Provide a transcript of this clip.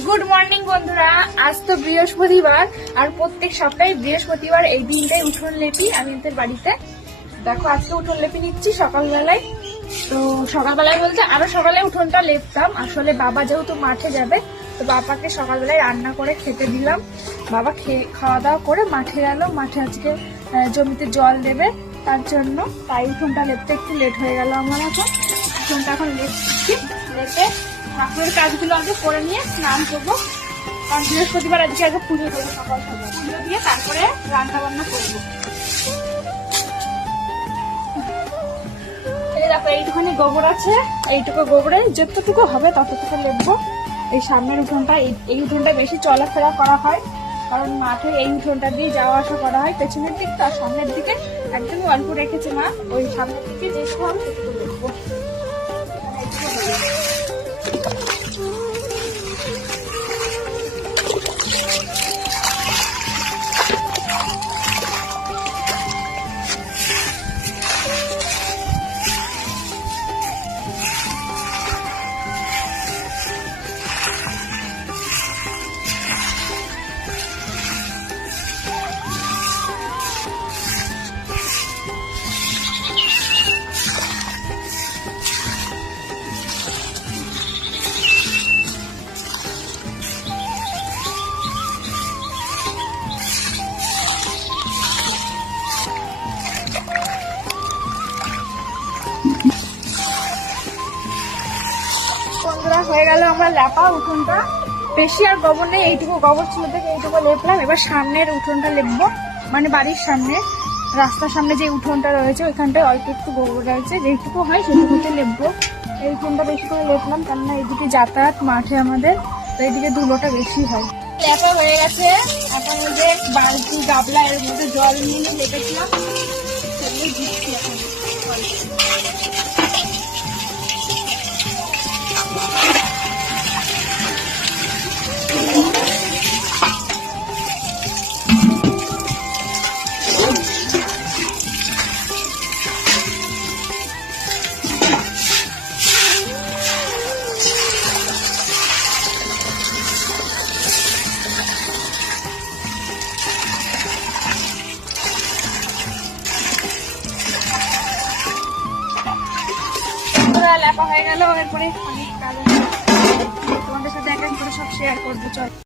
Good morning বন্ধুরা, আজ তো বৃহস্পতিবার আর প্রত্যেক সপ্তাহে বৃহস্পতিবার এই দিনটাই উঠোন লেপি আমি এদের বাড়িতে। দেখো আজকে উঠোন লেপি নিচ্ছি সকালবেলায়। তো সকালবেলায় বলতে আরো সকালে উঠোনটা লেপতাম, আসলে বাবা যেহেতু মাঠে যাবে তো বাবাকে সকালবেলায় রান্না করে খেতে দিলাম। বাবা খাওয়া দাওয়া করে মাঠে গেল, মাঠে আজকে জমিতে জল দেবে তার জন্য, তাই উঠোনটা লেপতে একটু লেট হয়ে গেল আমার। এখন উঠোনটা এখন লেপছি, লেপে ঠাকুরের কাজগুলো আগে করে নিয়ে স্নান করবো, কারণ বৃহস্পতিবার আজকে আগে পুজো দেবো। সকাল সকাল পুজো দিয়ে তারপরে রান্না বান্না করবো। এই দেখো এইটুখানি গোবর আছে, এইটুকু গোবরে যতটুকু হবে ততটুকু লেপবো। এই সামনের উঠোনটা, এই উঠোনটা বেশি চলাফেরা করা হয়, কারণ মাঠে এই উঠোনটা দিয়ে যাওয়া আসা করা হয়। পেছনের দিক তো আর সামনের দিকে একদমই অল্প রেখেছে মা, ওই সামনের দিকে যেটুকু হবে সেটুকু লেপবো। বন্ধুরা হয়ে গেল আমরা লেপা উঠোনটা, বেশি আর গোবর নেই, এইটুকু গোবর ছিল থেকে এইটুকু লেপলাম। এবার সামনের উঠোনটা লেপবো, মানে বাড়ির সামনে, রাস্তার সামনে যে উঠোনটা রয়েছে ওইখানটায় অল্প একটু গোবর রয়েছে, যেটুকু হয় সেটুকুতে লেপবো। এই উঠোনটা বেশি করে লেপলাম, কেননা এইদিকে যাতায়াত মাঠে আমাদের, তো এইদিকে ধুলোটা বেশি হয়। লেপা হয়ে গেছে, এখন ওই যে বালতি গাবলা এর মধ্যে জল নিয়ে লেপেছিলাম, সেগুলো দিচ্ছি এখন। লেপা হয়ে গেল, এরপরে অনেক কাজ আছে, তোমাদের সাথে এক এক করে সব শেয়ার করবো। চল।